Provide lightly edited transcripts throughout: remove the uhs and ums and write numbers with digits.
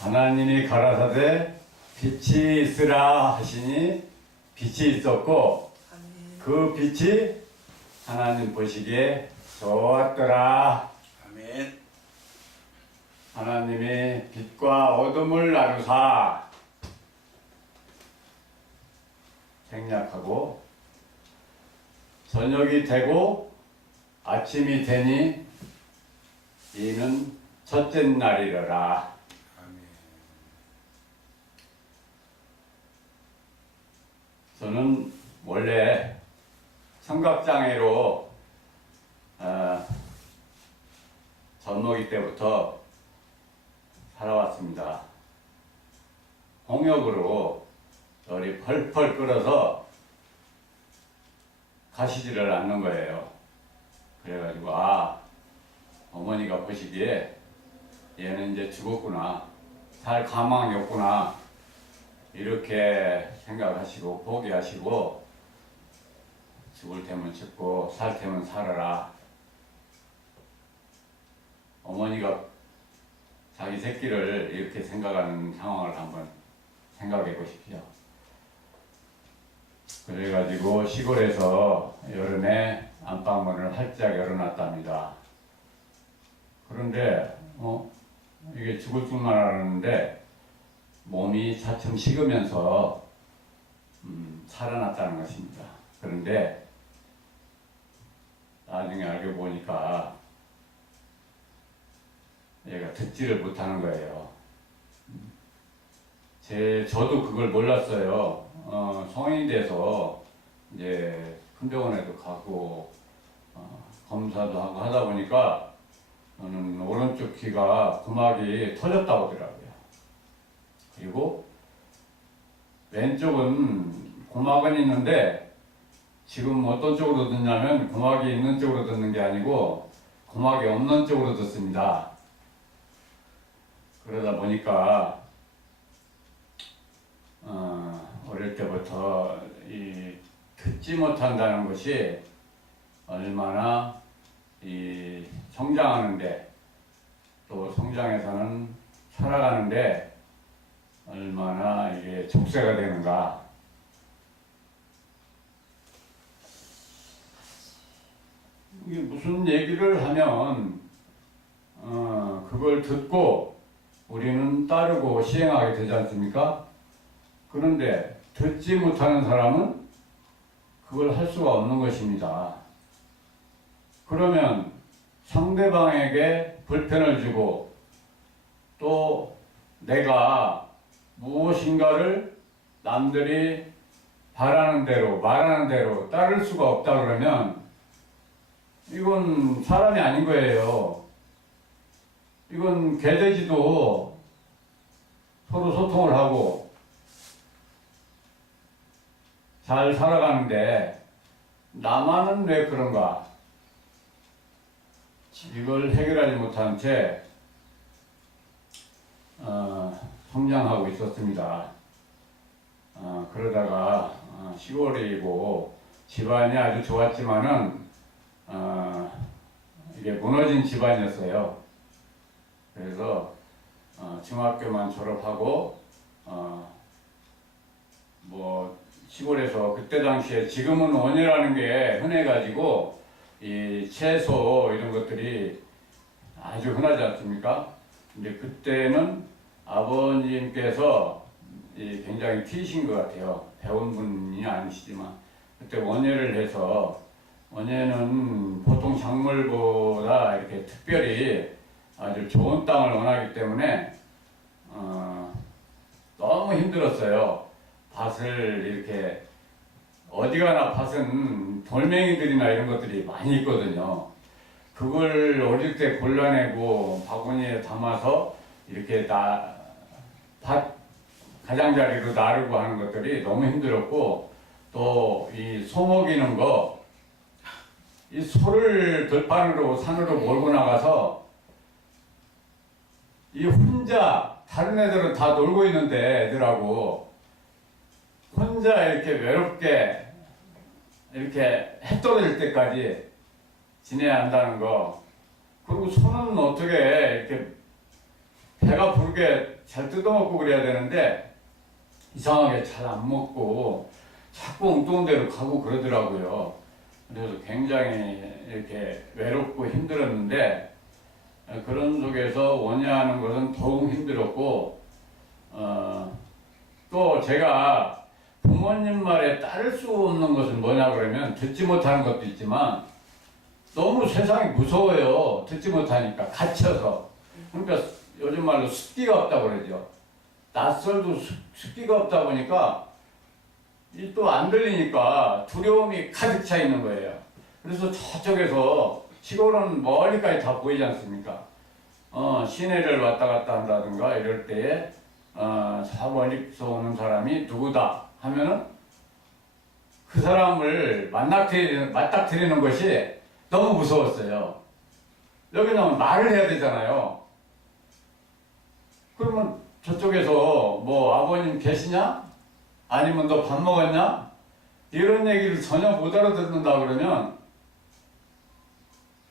하나님이 가라사대 빛이 있으라 하시니 빛이 있었고 아멘. 그 빛이 하나님 보시기에 좋았더라. 아멘. 하나님이 빛과 어둠을 나누사 생략하고 저녁이 되고 아침이 되니 이는 첫째 날이러라. 아멘. 저는 원래 청각장애로 젖먹이 때부터 살아왔습니다. 홍역으로 열이 펄펄 끓어서 가시지를 않는 거예요. 그래가지고 어머니가 보시기에 얘는 이제 죽었구나, 살 가망이 없구나 이렇게 생각하시고 포기하시고 죽을 테면 죽고 살 테면 살아라. 어머니가 자기 새끼를 이렇게 생각하는 상황을 한번 생각해 보십시오. 그래가지고 시골에서 여름에 안방문을 활짝 열어놨답니다. 그런데 이게 죽을 줄만 알았는데 몸이 차츰 식으면서 살아났다는 것입니다. 그런데 나중에 알고 보니까 얘가 듣지를 못하는 거예요. 저도 그걸 몰랐어요. 성인이 돼서 이제 큰 병원에도 가고 검사도 하고 하다 보니까 저는 오른쪽 귀가 구막이 터졌다고 하더라고요. 그리고 왼쪽은 고막은 있는데 지금 어떤 쪽으로 듣냐면 고막이 있는 쪽으로 듣는 게 아니고 고막이 없는 쪽으로 듣습니다. 그러다 보니까 어릴 때부터 이 듣지 못한다는 것이 얼마나 이 성장하는데 또 성장해서는 살아가는데 얼마나 이게 족쇄가 되는가. 이게 무슨 얘기를 하면 그걸 듣고 우리는 따르고 시행하게 되지 않습니까? 그런데 듣지 못하는 사람은 그걸 할 수가 없는 것입니다. 그러면 상대방에게 불편을 주고 또 내가 무엇인가를 남들이 바라는 대로 말하는 대로 따를 수가 없다 그러면 이건 사람이 아닌 거예요. 이건 개돼지도 서로 소통을 하고 잘 살아가는데 나만은 왜 그런가? 이걸 해결하지 못한 채 성장하고 있었습니다. 그러다가 시골이고 집안이 아주 좋았지만은 이게 무너진 집안이었어요. 그래서 중학교만 졸업하고 뭐 시골에서 그때 당시에 지금은 원예라는 게 흔해가지고 이 채소 이런 것들이 아주 흔하지 않습니까? 근데 그때는 아버님께서 굉장히 튀신 것 같아요. 배운 분이 아니시지만 그때 원예를 해서 원예는 보통 작물보다 이렇게 특별히 아주 좋은 땅을 원하기 때문에 너무 힘들었어요. 밭을 이렇게 어디 가나 밭은 돌멩이들이나 이런 것들이 많이 있거든요. 그걸 어릴 때 골라내고 바구니에 담아서 이렇게 밭 가장자리로 나르고 하는 것들이 너무 힘들었고 또 이 소 먹이는 거 이 소를 들판으로 산으로 몰고 나가서 이 혼자 다른 애들은 다 놀고 있는데 애들하고 혼자 이렇게 외롭게 이렇게 해 떨어질 때까지 지내야 한다는 거. 그리고 소는 어떻게 이렇게 배가 부르게 잘 뜯어먹고 그래야 되는데 이상하게 잘 안 먹고 자꾸 엉뚱한 데로 가고 그러더라고요. 그래서 굉장히 이렇게 외롭고 힘들었는데 그런 속에서 원야하는 것은 더욱 힘들었고 또 제가 부모님 말에 따를 수 없는 것은 뭐냐 그러면 듣지 못하는 것도 있지만 너무 세상이 무서워요. 듣지 못하니까 갇혀서. 그러니까 요즘 말로 습기가 없다 그러죠. 낯설도 습기가 없다 보니까 이 또 안 들리니까 두려움이 가득 차 있는 거예요. 그래서 저쪽에서 시골은 멀리까지 다 보이지 않습니까? 시내를 왔다 갔다 한다든가 이럴 때에 저 멀리서 오는 사람이 누구다 하면은 그 사람을 맞닥뜨리는 것이 너무 무서웠어요. 여기는 말을 해야 되잖아요. 그러면 저쪽에서 뭐 아버님 계시냐? 아니면 너 밥 먹었냐? 이런 얘기를 전혀 못 알아듣는다 그러면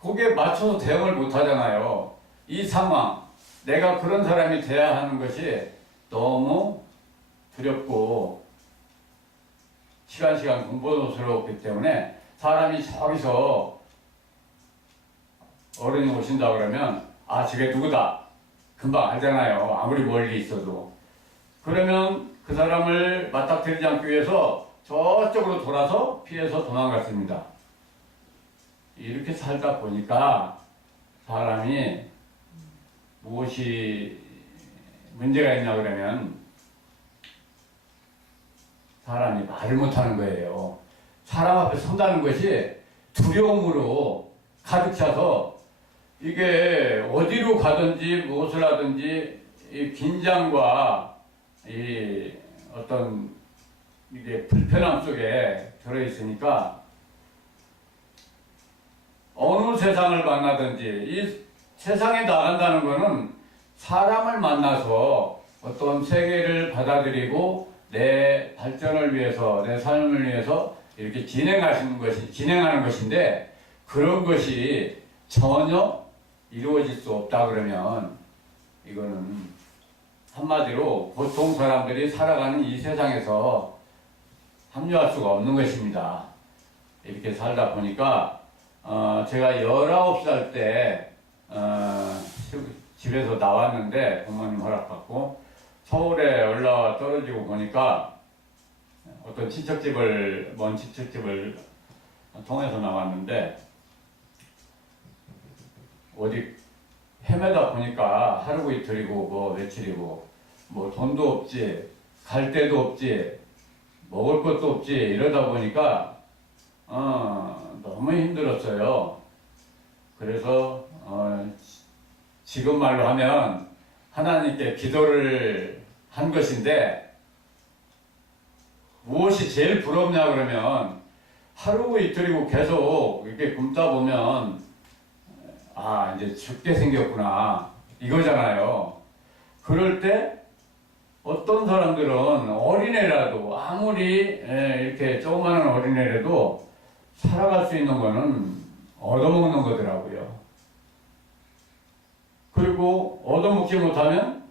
거기에 맞춰서 대응을 못 하잖아요. 이 상황, 내가 그런 사람이 돼야 하는 것이 너무 두렵고 시간 공포스러웠기 때문에 사람이 저기서 어른이 오신다 그러면 저게 누구다 금방 알잖아요. 아무리 멀리 있어도. 그러면 그 사람을 맞닥뜨리지 않기 위해서 저쪽으로 돌아서 피해서 도망갔습니다. 이렇게 살다 보니까 사람이 무엇이 문제가 있냐 그러면 사람이 말을 못하는 거예요. 사람 앞에 선다는 것이 두려움으로 가득 차서 이게 어디로 가든지 무엇을 하든지 이 긴장과 이 어떤 이게 불편함 속에 들어있으니까 어느 세상을 만나든지 이 세상에 나간다는 것은 사람을 만나서 어떤 세계를 받아들이고 내 발전을 위해서 내 삶을 위해서 이렇게 진행하는 것인데 그런 것이 전혀 이루어질 수 없다 그러면 이거는 한마디로 보통 사람들이 살아가는 이 세상에서 합류할 수가 없는 것입니다. 이렇게 살다 보니까 제가 19살 때 집에서 나왔는데 부모님 허락받고 서울에 올라와 떨어지고 보니까 어떤 먼 친척집을 통해서 나왔는데 어디 헤매다 보니까 하루 이틀이고 뭐 며칠이고 뭐 돈도 없지 갈 데도 없지 먹을 것도 없지 이러다 보니까 너무 힘들었어요. 그래서 지금 말로 하면 하나님께 기도를 한 것인데 무엇이 제일 부럽냐 그러면 하루 이틀이고 계속 이렇게 굶다 보면 이제 죽게 생겼구나 이거잖아요. 그럴 때 어떤 사람들은 어린애라도 아무리 이렇게 조그마한 어린애라도 살아갈 수 있는 거는 얻어먹는 거더라고요. 그리고 얻어먹지 못하면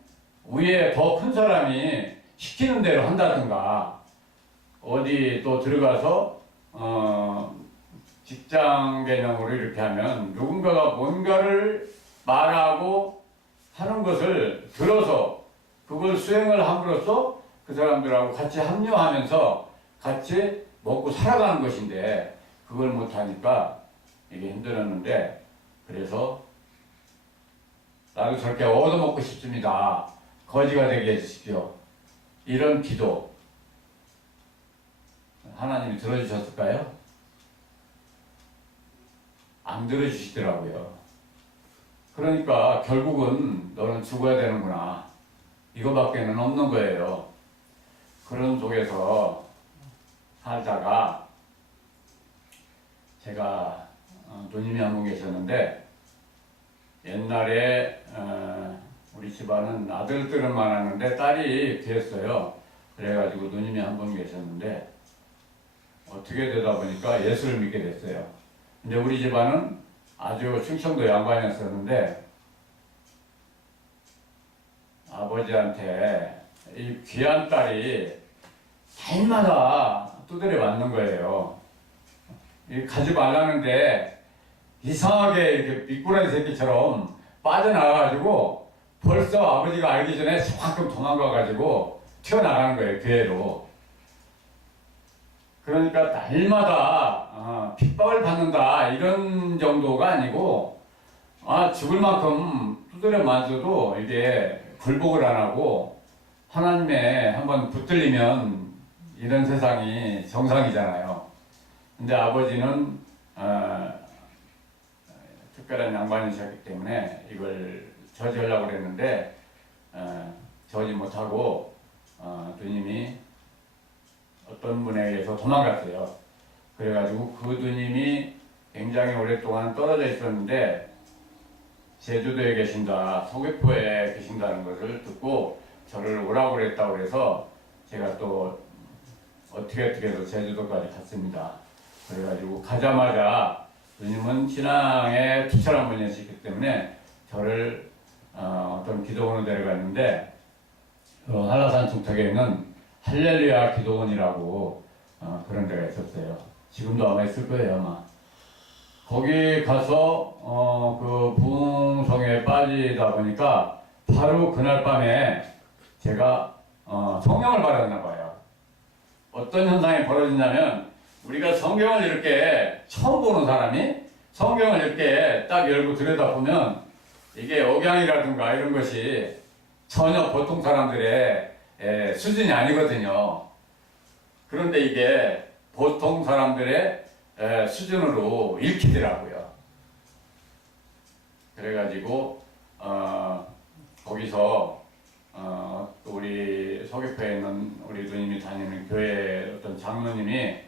위에 더 큰 사람이 시키는 대로 한다든가 어디 또 들어가서 직장 개념으로 이렇게 하면 누군가가 뭔가를 말하고 하는 것을 들어서 그걸 수행을 함으로써 그 사람들하고 같이 합류하면서 같이 먹고 살아가는 것인데 그걸 못하니까 이게 힘들었는데 그래서 나도 저렇게 얻어먹고 싶습니다. 거지가 되게 해주십시오. 이런 기도 하나님이 들어주셨을까요? 안 들어주시더라고요. 그러니까 결국은 너는 죽어야 되는구나. 이거밖에는 없는 거예요. 그런 속에서 살다가 제가 누님이 한 분 계셨는데 옛날에 우리 집안은 아들들은 많았는데 딸이 됐어요. 그래가지고 누님이 한 분 계셨는데 어떻게 되다 보니까 예수를 믿게 됐어요. 근데 우리 집안은 아주 충청도 양반이었었는데 아버지한테 이 귀한 딸이 날마다 두드려 맞는 거예요. 가지 말라는데 이상하게 이렇게 미꾸라지 새끼처럼 빠져나가가지고 벌써 아버지가 알기 전에 확 도망가가지고 튀어나가는 거예요, 교회로. 그러니까 날마다 핍박을 받는다 이런 정도가 아니고 죽을 만큼 두드려 맞아도 이게 굴복을 안 하고 하나님에 한번 붙들리면 이런 세상이 정상이잖아요. 근데 아버지는 특별한 양반이셨기 때문에 이걸 저지하려고 그랬는데 저지 못하고 누님이 어떤 분에 의해서 도망갔어요. 그래가지고 그 누님이 굉장히 오랫동안 떨어져 있었는데 제주도에 계신다, 서귀포에 계신다는 것을 듣고 저를 오라고 그랬다고 해서 제가 또 어떻게 해서 제주도까지 갔습니다. 그래가지고 가자마자 누님은 신앙에 투철한 분이셨기 때문에 저를 어떤 기도원으로 데려갔는데 한라산 중턱에 있는 할렐루야 기도원이라고 그런 데가 있었어요. 지금도 아마 있을 거예요, 아마. 거기 가서 그 부흥성에 빠지다 보니까 바로 그날 밤에 제가 성령을 받았나 봐요. 어떤 현상이 벌어지냐면 우리가 성경을 이렇게 처음 보는 사람이 성경을 이렇게 딱 열고 들여다보면 이게 억양이라든가 이런 것이 전혀 보통 사람들의 수준이 아니거든요. 그런데 이게 보통 사람들의 수준으로 읽히더라고요. 그래가지고 거기서 우리 서귀포에 있는 우리 누님이 다니는 교회 어떤 장로님이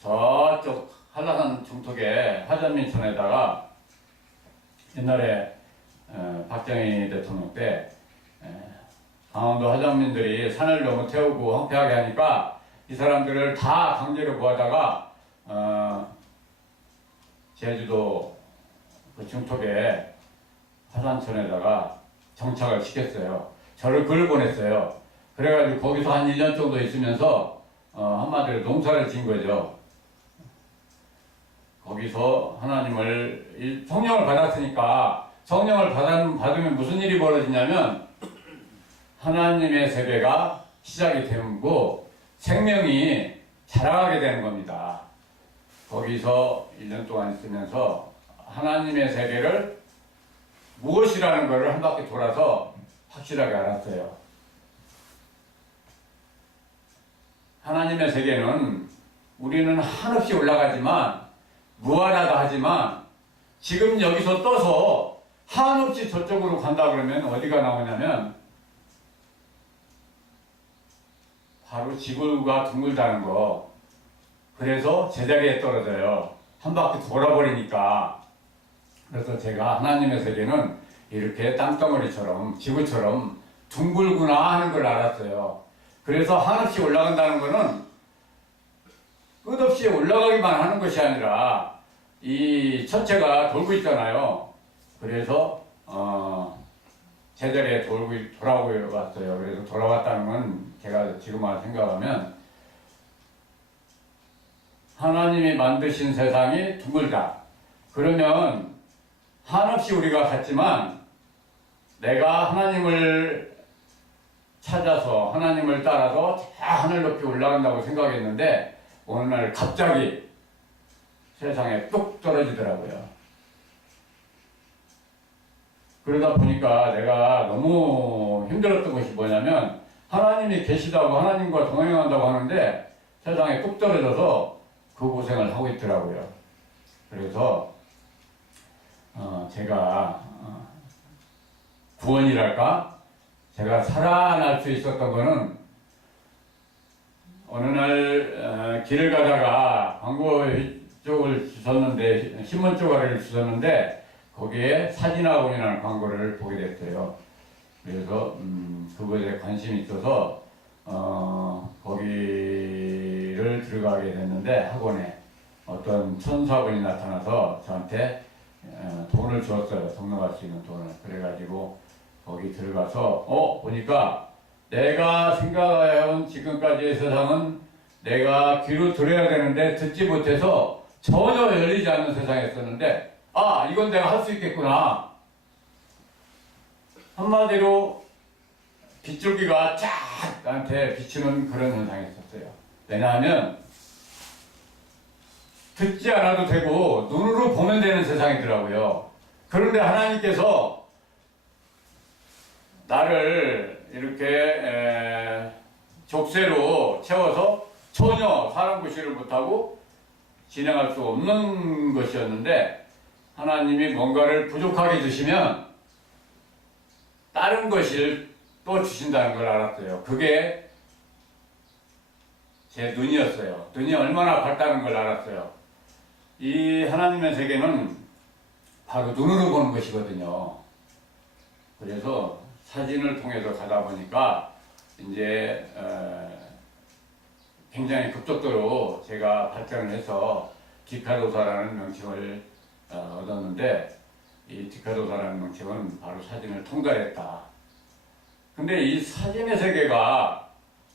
저쪽 한라산 중턱에 화전민촌에다가 옛날에 박정희 대통령 때 강원도 화전민들이 산을 너무 태우고 황폐하게 하니까 이 사람들을 다 강제로 모아다가 제주도 그 중턱에 화산촌에다가 정착을 시켰어요. 저를 글을 보냈어요. 그래가지고 거기서 한 1년 정도 있으면서 한마디로 농사를 진 거죠. 거기서 하나님을 성령을 받았으니까 성령을 받으면 무슨 일이 벌어지냐면 하나님의 세계가 시작이 되고 생명이 자라가게 되는 겁니다. 거기서 1년 동안 있으면서 하나님의 세계를 무엇이라는 것을 한 바퀴 돌아서 확실하게 알았어요. 하나님의 세계는 우리는 한없이 올라가지만 무한하다 하지만 지금 여기서 떠서 한없이 저쪽으로 간다 그러면 어디가 나오냐면 바로 지구가 둥글다는 거. 그래서 제자리에 떨어져요. 한 바퀴 돌아버리니까. 그래서 제가 하나님의 세계는 이렇게 땅덩어리처럼 지구처럼 둥글구나 하는 걸 알았어요. 그래서 한없이 올라간다는 거는 끝없이 올라가기만 하는 것이 아니라 이 천체가 돌고 있잖아요. 그래서 제자리에 돌아오고 왔어요. 그래서 돌아왔다는 건 제가 지금 생각하면 하나님이 만드신 세상이 둥글다. 그러면 한없이 우리가 갔지만 내가 하나님을 찾아서 하나님을 따라서 저 하늘 높이 올라간다고 생각했는데 어느 날 갑자기 세상에 뚝 떨어지더라고요. 그러다 보니까 내가 너무 힘들었던 것이 뭐냐면 하나님이 계시다고 하나님과 동행한다고 하는데 세상에 뚝 떨어져서 그 고생을 하고 있더라고요. 그래서 제가 구원이랄까? 제가 살아날 수 있었던 거는 어느 날 길을 가다가 광고 쪽을 주셨는데 신문 쪽을 주셨는데 거기에 사진학원이라는 광고를 보게 됐어요. 그래서 그것에 관심이 있어서 거기를 들어가게 됐는데 학원에 어떤 천사분이 나타나서 저한테 돈을 주었어요. 등록할 수 있는 돈을. 그래가지고 거기 들어가서 보니까 내가 생각해온 지금까지의 세상은 내가 귀로 들어야 되는데 듣지 못해서 전혀 열리지 않는 세상이었었는데 이건 내가 할 수 있겠구나. 한마디로 빗줄기가 쫙 나한테 비추는 그런 현상이 있었어요. 왜냐하면 듣지 않아도 되고 눈으로 보면 되는 세상이더라고요. 그런데 하나님께서 나를 이렇게 족쇄로 채워서 전혀 사람 구실을 못하고 진행할 수 없는 것이었는데, 하나님이 뭔가를 부족하게 주시면 다른 것을 또 주신다는 걸 알았어요. 그게 제 눈이었어요. 눈이 얼마나 밝다는 걸 알았어요. 이 하나님의 세계는 바로 눈으로 보는 것이거든요. 그래서 사진을 통해서 가다 보니까 이제 굉장히 급속도로 제가 발전을 해서 디카도사라는 명칭을 얻었는데, 이 디카도사라는 명칭은 바로 사진을 통달했다. 근데 이 사진의 세계가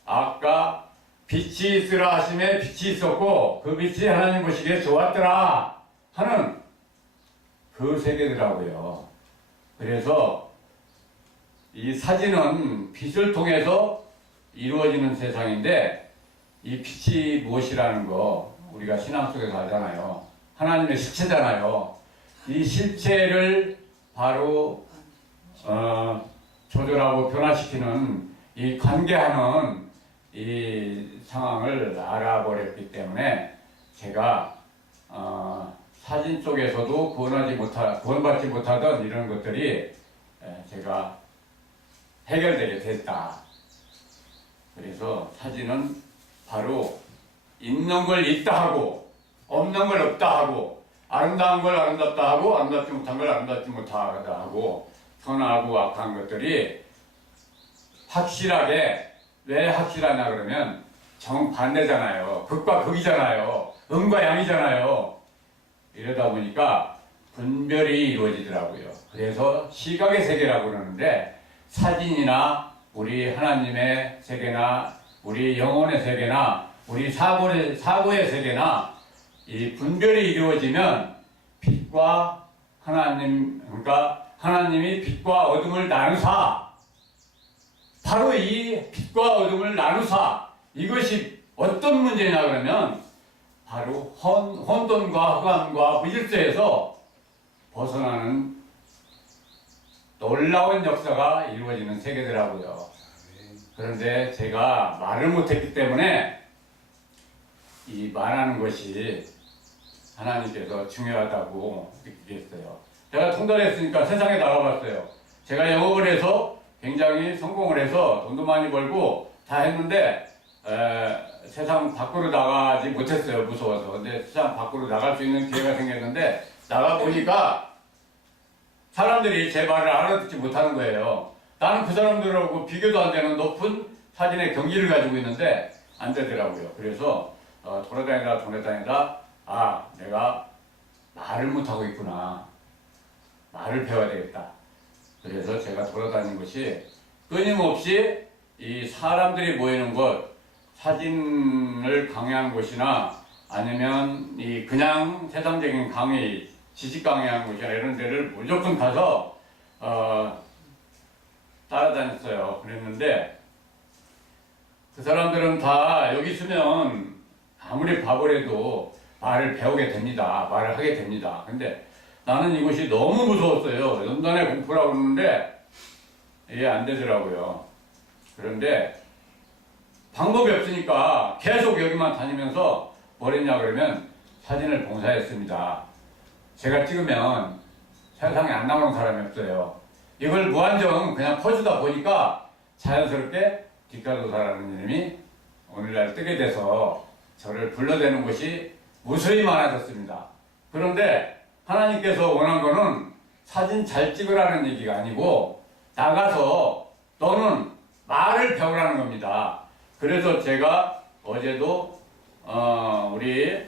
아까 빛이 있으라 하심에 빛이 있었고 그 빛이 하나님 보시기에 좋았더라 하는 그 세계더라고요. 그래서 이 사진은 빛을 통해서 이루어지는 세상인데, 이 빛이 무엇이라는 거 우리가 신앙 속에서 알잖아요. 하나님의 실체잖아요. 이 실체를 바로 조절하고 변화시키는 이 관계하는 이 상황을 알아버렸기 때문에 제가 사진 속에서도 구원받지 못하던 이런 것들이 제가 해결되게 됐다. 그래서 사진은 바로 있는 걸 있다 하고 없는 걸 없다 하고 아름다운 걸 아름답다 하고 아름답지 못한 걸 아름답지 못하다 하고 선하고 악한 것들이 확실하게, 왜 확실하냐 그러면 정반대잖아요. 극과 극이잖아요. 음과 양이잖아요. 이러다 보니까 분별이 이루어지더라고요. 그래서 시각의 세계라고 그러는데, 사진이나 우리 하나님의 세계나 우리 영혼의 세계나 우리 사고의 세계나 이 분별이 이루어지면 빛과 하나님, 그러니까 하나님이 빛과 어둠을 나누사, 바로 이 빛과 어둠을 나누사, 이것이 어떤 문제냐 그러면 바로 혼돈과 흑암과 무질서에서 벗어나는 놀라운 역사가 이루어지는 세계더라고요. 그런데 제가 말을 못했기 때문에 이 말하는 것이 하나님께서 중요하다고 느끼겠어요. 제가 통달했으니까 세상에 나가봤어요. 제가 영업을 해서 굉장히 성공을 해서 돈도 많이 벌고 다 했는데 세상 밖으로 나가지 못했어요. 무서워서. 근데 세상 밖으로 나갈 수 있는 기회가 생겼는데 나가보니까 사람들이 제 말을 알아듣지 못하는 거예요. 나는 그 사람들하고 비교도 안 되는 높은 사진의 경지를 가지고 있는데 안 되더라고요. 그래서 돌아다니다 내가 말을 못하고 있구나. 말을 배워야 되겠다. 그래서 제가 돌아다닌 것이 끊임없이 이 사람들이 모이는 곳, 사진을 강의하는 곳이나 아니면 이 그냥 세상적인 강의, 지식 강의하는 곳이나 이런 데를 무조건 가서 따라다녔어요. 그랬는데 그 사람들은 다 여기 있으면 아무리 바보래도 말을 배우게 됩니다. 말을 하게 됩니다. 근데 나는 이곳이 너무 무서웠어요. 연단의 공포라고 그러는데 이게 안 되더라고요. 그런데 방법이 없으니까 계속 여기만 다니면서 뭘 했냐 그러면 사진을 봉사했습니다. 제가 찍으면 세상에 안 나오는 사람이 없어요. 이걸 무한정 그냥 퍼주다 보니까 자연스럽게 디카도사라는 이름이 오늘날 뜨게 돼서 저를 불러대는 것이 무수히 많아졌습니다. 그런데 하나님께서 원한 거는 사진 잘 찍으라는 얘기가 아니고 나가서 너는 말을 배우라는 겁니다. 그래서 제가 어제도 우리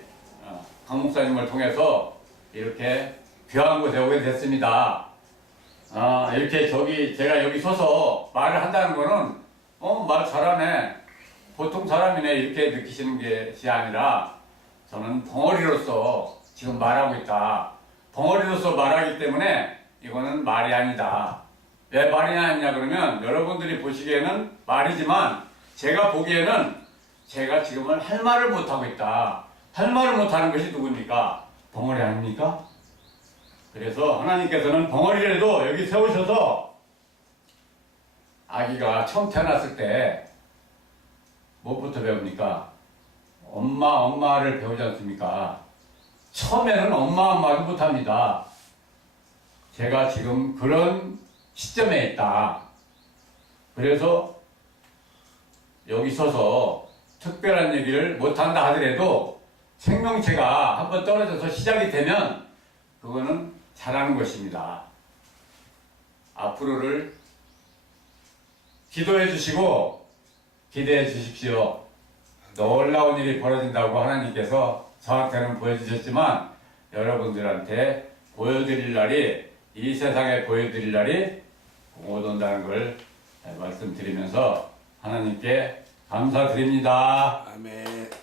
강 목사님을 통해서 이렇게 귀한 곳에 오게 됐습니다. 이렇게 제가 여기 서서 말을 한다는 거는, 말 잘하네. 보통 사람이네. 이렇게 느끼시는 것이 아니라, 저는 벙어리로서 지금 말하고 있다. 벙어리로서 말하기 때문에 이거는 말이 아니다. 왜 말이 아니냐 그러면 여러분들이 보시기에는 말이지만 제가 보기에는 제가 지금은 할 말을 못하고 있다. 할 말을 못하는 것이 누굽니까? 벙어리 아닙니까? 그래서 하나님께서는 벙어리라도 여기 세우셔서 아기가 처음 태어났을 때 무엇부터 배웁니까? 엄마를 배우지 않습니까? 처음에는 엄마도 못합니다. 제가 지금 그런 시점에 있다. 그래서 여기 서서 특별한 얘기를 못한다 하더라도 생명체가 한번 떨어져서 시작이 되면 그거는 잘하는 것입니다. 앞으로를 기도해 주시고 기대해 주십시오. 놀라운 일이 벌어진다고 하나님께서 저한테는 보여주셨지만 여러분들한테 보여드릴 날이, 이 세상에 보여드릴 날이 곧 온다는 걸 말씀드리면서 하나님께 감사드립니다. 아멘.